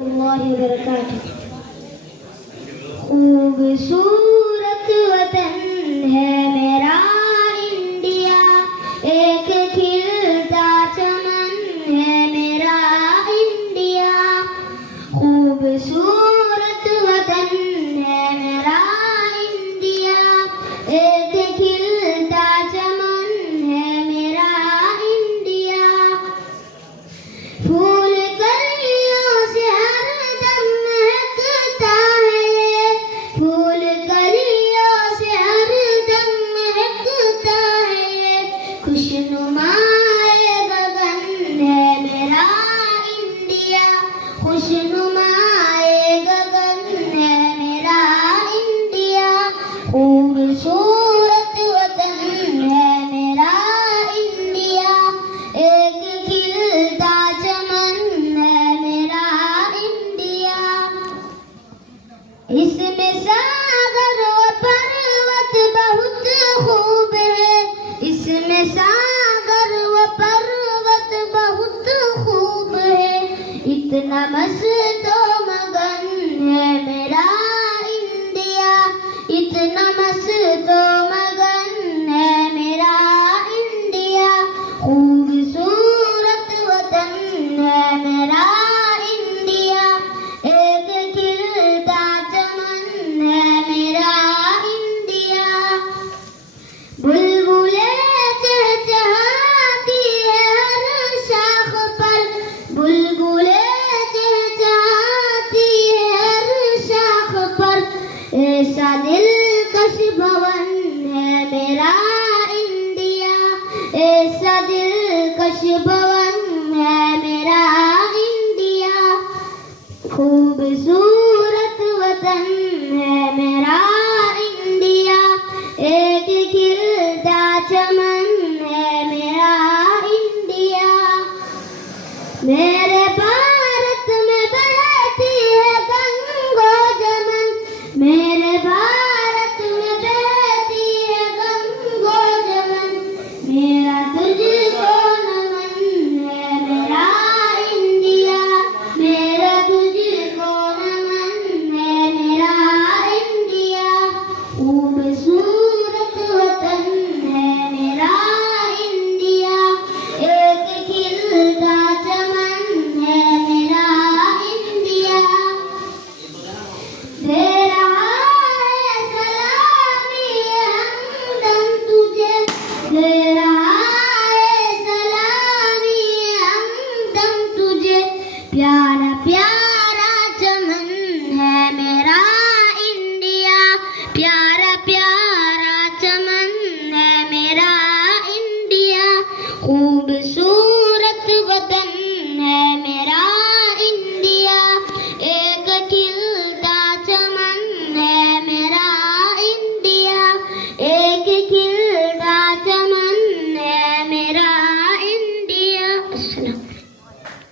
खूबसूरत वतन है मेरा इंडिया, एक खिलता चमन है मेरा इंडिया। खूबसूरत वतन है मेरा इंडिया, एक खिलता चमन है मेरा इंडिया। फूल कलियों से हरदम महकता है ये, फूल कलियों से हरदम महकता है ये। खुशनुमा गगन है मेरा इंडिया, खुशनुमा गगन है मेरा इंडिया। खूबसूरत वतन है मेरा इंडिया, एक खिलता चमन है मेरा इंडिया। इसमें सागर व पर्वत बहुत खूब है, इसमें सागर व पर्वत बहुत खूब है। इतना मस्त व मगन है मेरा इंडिया, इतना मस्त व मगन है मेरा इंडिया। खूबसूरत वतन है मेरा इंडिया, एक खिलता चमन है मेरा इंडिया। बुलबुलें चहचहाती है हर शाख पर, बुलबुलें चहचहाती है हर शाख पर। ऐसा दिलकश भवन है मेरा इंडिया, ऐसा दिलकश भवन है मेरा इंडिया। खूबसूरत वतन है मेरा